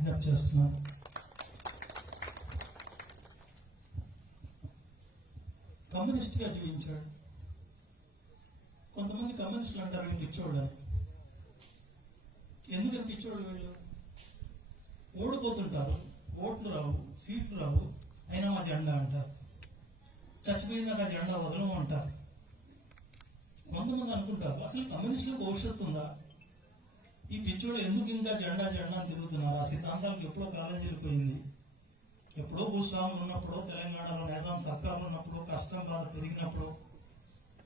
విజ్ఞప్తి చేస్తున్నాను. కమ్యూనిస్ట్గా జీవించాడు. కొంతమంది కమ్యూనిస్టులు అంటారు వీళ్ళు పిచ్చోళ్ళు. ఎందుకని పిచ్చోళ్ళు వీళ్ళు? ఓడిపోతుంటారు, ఓట్లు రావు, సీట్లు రావు, అయినా మా జెండా అంటారు. చచ్చిపోయిందాక జెండా వదలము అంటారు. కొంతమంది అనుకుంటారు అసలు కమ్యూనిస్టులకు భవిష్యత్తు ఉందా? ఈ పిచ్చోళ్ళు ఎందుకు ఇంకా జెండా జెండా అని తిరుగుతున్నారు? ఆ సిద్ధాంతాలకు ఎప్పుడో కాలం జరిగిపోయింది. ఎప్పుడో భూస్వాములు ఉన్నప్పుడు, తెలంగాణలో నిజాం సర్కారులు ఉన్నప్పుడు, కష్టం బాధ పెరిగినప్పుడు,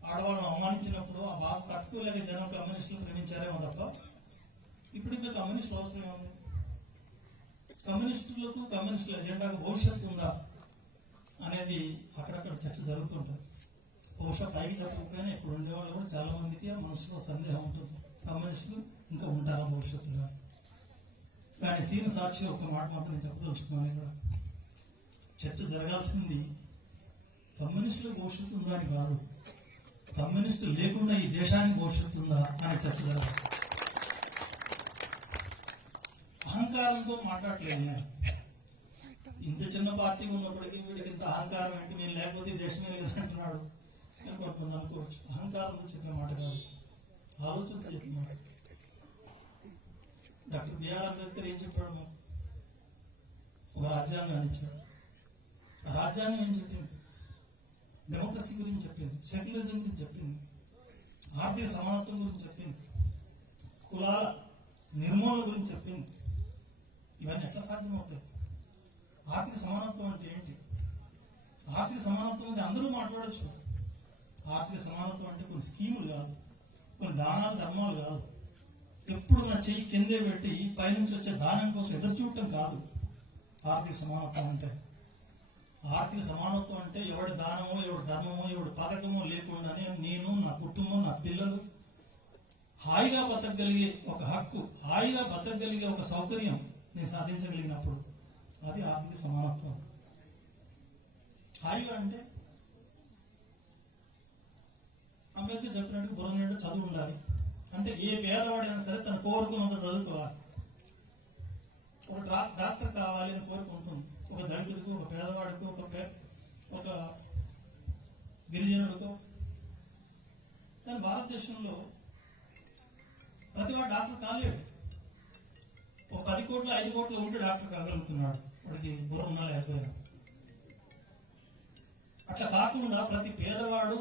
ఆడవాళ్ళను అవమానించినప్పుడు ఆ బాధ తట్టుకోలేక జనం కమ్యూనిస్టులు ప్రేమించారేమో తప్ప ఇప్పుడు ఇంకా కమ్యూనిస్టులు అవసరమే ఉంది. కమ్యూనిస్టులకు కమ్యూనిస్టుల ఎజెండాకు భవిష్యత్తు ఉందా అనేది అక్కడక్కడ చర్చ జరుగుతుంటుంది. బహుశా పైకి చెప్పకపోయినా ఇప్పుడు ఉండేవాళ్ళు కూడా చాలా మందికి ఆ మనసులో సందేహం ఉంటుంది, కమ్యూనిస్టులు ఇంకా ఉంటారా భవిష్యత్తుగా. కానీ సీన సాక్షి ఒక మాట మాత్రం చెప్పదలుచుకున్నాను. ఇక్కడ చర్చ జరగాల్సింది కమ్యూనిస్టులకు భవిష్యత్తు ఉందా అని కాదు, కమ్యూనిస్టు లేకుండా ఈ దేశానికి భవిష్యత్తు ఉందా అని చర్చ జరగాలి. అహంకారంతో మాట్లాడలేదు నేను. ఇంత చిన్న పార్టీ ఉన్నప్పటికీ వీడికి ఇంత అహంకారం ఏంటి, నేను లేకపోతే దేశమే లేదంటున్నాడు అని కొంతమంది అనుకోవచ్చు. అహంకారంతో చెప్పిన మాట కాదు, ఆలోచనతో చెప్పిన మాట. డాక్టర్ బిఆర్ అంబేద్కర్ ఏం చెప్పాడు? ఒక రాజ్యాంగాన్ని ఇచ్చాడు. ఆ రాజ్యాంగం ఏం చెప్పింది? డెమోక్రసీ గురించి చెప్పింది, సెక్యులరిజం గురించి చెప్పింది, ఆర్థిక సమానత్వం గురించి చెప్పింది, కులాల నిర్మూలన గురించి చెప్పింది. ఇవన్నీ ఎట్లా సాధ్యమవుతాయి? ఆర్థిక సమానత్వం అంటే ఏంటి? ఆర్థిక సమానత్వం అంటే అందరూ మాట్లాడచ్చు. ఆర్థిక సమానత్వం అంటే కొన్ని స్కీములు కాదు, కొన్ని దానాలు ధర్మాలు కాదు, ఎప్పుడు నా చెయ్యి కిందే పెట్టి పైనుంచి వచ్చే దానం కోసం ఎదురు చూడటం కాదు ఆర్థిక సమానత్వం అంటే. ఆర్థిక సమానత్వం అంటే ఎవడి దానమో, ఎవడి ధర్మమో, ఎవడి పథకమో లేకుండానే నేను, నా కుటుంబం, నా పిల్లలు హాయిగా బతకగలిగే ఒక హక్కు, హాయిగా బతకగలిగే ఒక సౌకర్యం నేను సాధించగలిగినప్పుడు అది ఆర్థిక సమానత్వం. హాయిగా అంటే అంబేద్కర్ చెప్పినట్టు బుర్ర నిండా చదువు ఉండాలి. అంటే ఏ పేదవాడైనా సరే తను కోరుకున్నంత చదువుకోవాలి. ఒక డాక్టర్ కావాలి అని కోరుకుంటుంది, ఒక దళితుడికి, ఒక పేదవాడికి, ఒక గిరిజనుడికో. కానీ భారతదేశంలో ప్రతివాడు డాక్టర్ కాలేడు. ఒక 10 కోట్ల 5 కోట్ల ఉంటే డాక్టర్ కాగలుగుతున్నాడు, వాడికి బుర్ర ఉన్నా లేకపోయినా. అట్లా కాకుండా ప్రతి పేదవాడు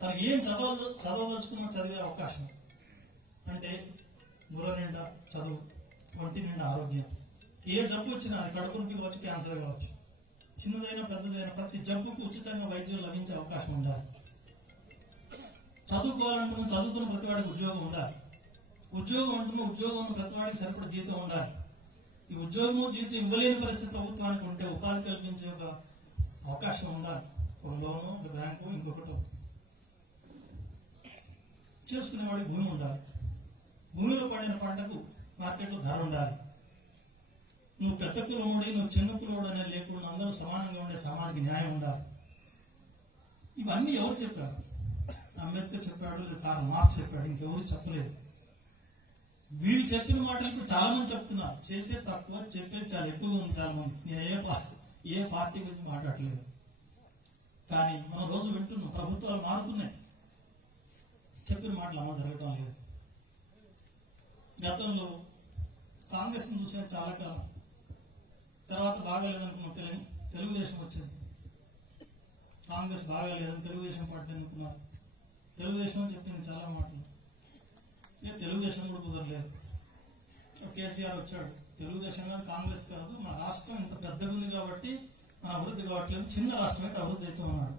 తను ఏం చదవదలుచుకున్నా చదివే అవకాశం. అంటే బుర్ర నిండా చదువు, ఒంటి నిండా ఆరోగ్యం. ఏ జబ్బు వచ్చినా, అది కడుపు నొప్పి కావచ్చు, క్యాన్సర్ కావచ్చు, చిన్నదైనా పెద్దదైనా ప్రతి జబ్బుకు ఉచితంగా వైద్యం లభించే అవకాశం ఉండాలి. చదువుకోవాలంటున్నా చదువుకున్న ప్రతివాడికి ఉద్యోగం ఉండాలి. ఉద్యోగం అంటున్నా ఉద్యోగం ఉన్న ప్రతివాడికి సరిపడ జీతం ఉండాలి. ఈ ఉద్యోగము జీతం ఇవ్వలేని పరిస్థితి ప్రభుత్వానికి ఉంటే ఉపాధి కల్పించే ఒక అవకాశం ఉండాలి. ఒక లోను, ఒక బ్యాంకు, ఇంకొకటి చేసుకునేవాడికి భూమి ఉండాలి. భూమిలో పండిన పంటకు మార్కెట్లో ధర ఉండాలి. నువ్వు పెద్ద కులముడి, నువ్వు చిన్న కులముడు అనేది లేకుండా అందరూ సమానంగా ఉండే సామాజిక న్యాయం ఉండాలి. ఇవన్నీ ఎవరు చెప్పారు? అంబేద్కర్ చెప్పాడు, లేదా కార్ల్ మార్క్స్ చెప్పాడు, ఇంకెవరు చెప్పలేదు. వీళ్ళు చెప్పిన మాటలు ఇప్పుడు చాలా మంది చెప్తున్నారు. చేసే తక్కువ, చెప్పేది చాలా ఎక్కువగా ఉంది చాలా మంది. నేను ఏ పార్టీ గురించి మాట్లాడలేదు, కానీ మనం రోజు వింటున్నాం, ప్రభుత్వాలు మారుతున్నాయి, చెప్పిన మాటలు అమలు జరగడం లేదు. గతంలో కాంగ్రెస్ ను చూసిన చాలా కాలం తర్వాత బాగాలేదనుకున్నాం, తెలుగుదేశం వచ్చింది. కాంగ్రెస్ బాగాలేదని తెలుగుదేశం పార్టీ అనుకున్నారు. తెలుగుదేశం చెప్పింది చాలా మాటలు. తెలుగుదేశం కూడా కుదరలేదు. కేసీఆర్ వచ్చాడు, తెలుగుదేశం కాదు, కాంగ్రెస్ కాదు, మన రాష్ట్రం ఇంత పెద్దగా ఉంది కాబట్టి మన అభివృద్ధి కావట్లేదు, చిన్న రాష్ట్రం అయితే అభివృద్ధి అవుతూ ఉన్నాడు.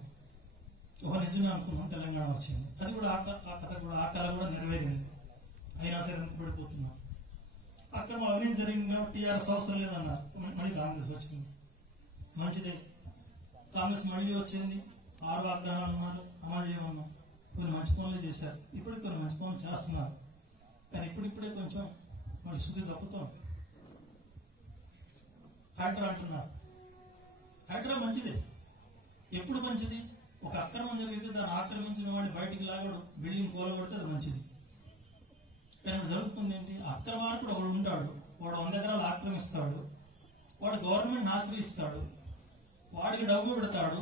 ఒక నిజమే అనుకున్నాం, తెలంగాణ వచ్చింది. అది కూడా ఆ కళ కూడా నెరవేరింది. అయినా సరే పడిపోతున్నాం. అక్కడ అవినీతి జరిగింది కాబట్టి టీఆర్ఎస్ అవసరం లేదన్నారు, మళ్ళీ కాంగ్రెస్ వచ్చింది. మంచిదే, కాంగ్రెస్ మళ్ళీ వచ్చింది. 6 వాగ్దానాలు ఉన్నారు, అమలు చేయమన్నాం. కొన్ని మంచి పనులు చేశారు, ఇప్పుడు కొన్ని మంచి పనులు చేస్తున్నారు. కానీ ఇప్పుడిప్పుడే కొంచెం మళ్ళీ శుద్ధి తప్పుతాం. హైడ్రా అంటున్నారు. హైడ్రా మంచిదే. ఎప్పుడు మంచిది? ఒక అక్రమం జరిగితే దాన్ని ఆక్రమించిన వాడిని బయటికి లాగాడు, బిల్డింగ్ కూలగొడితే అది మంచిది. కానీ జరుగుతుంది ఏంటి? అక్రమార్కుడు ఒకడు ఉంటాడు, వాడు 100 ఎకరాలు ఆక్రమిస్తాడు. ఇస్తాడు, వాడు గవర్నమెంట్ ఆశ్రయిస్తాడు, వాడికి డబ్బు పెడతాడు.